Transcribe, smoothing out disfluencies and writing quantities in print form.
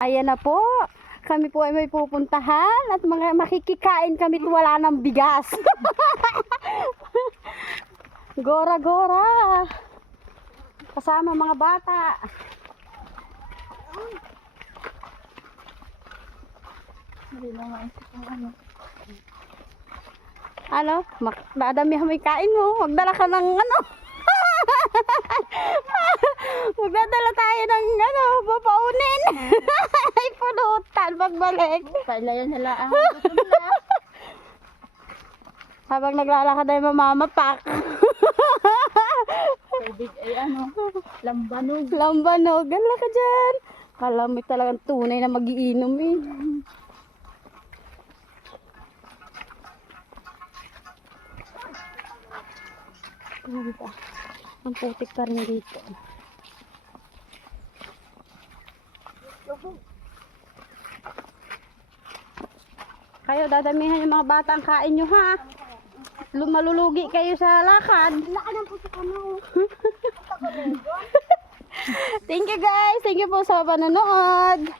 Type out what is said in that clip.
Ayan na po. Kami po ay may pupuntahan at mga makikikain kami at wala ng bigas. Gora-gora. Kasama mga bata. Ano? Madami may kain mo. Magdala ka ng ano. Magdadala tayo ng ano, papaunin. Ay, pulutan pagbalik. Kailan nila ang Habang naglalakad ay mamamapak. tubig ay ano, lambanog. Lambanog. Gala ka dyan. Alam mo talagang tunay na magiinom eh. Dito. Ang putik pa rin dito. Kayo, dadamihan yung mga bata ang kain nyo ha. Lumalulugi kayo sa lakad. Thank you guys. Thank you po sa panonood.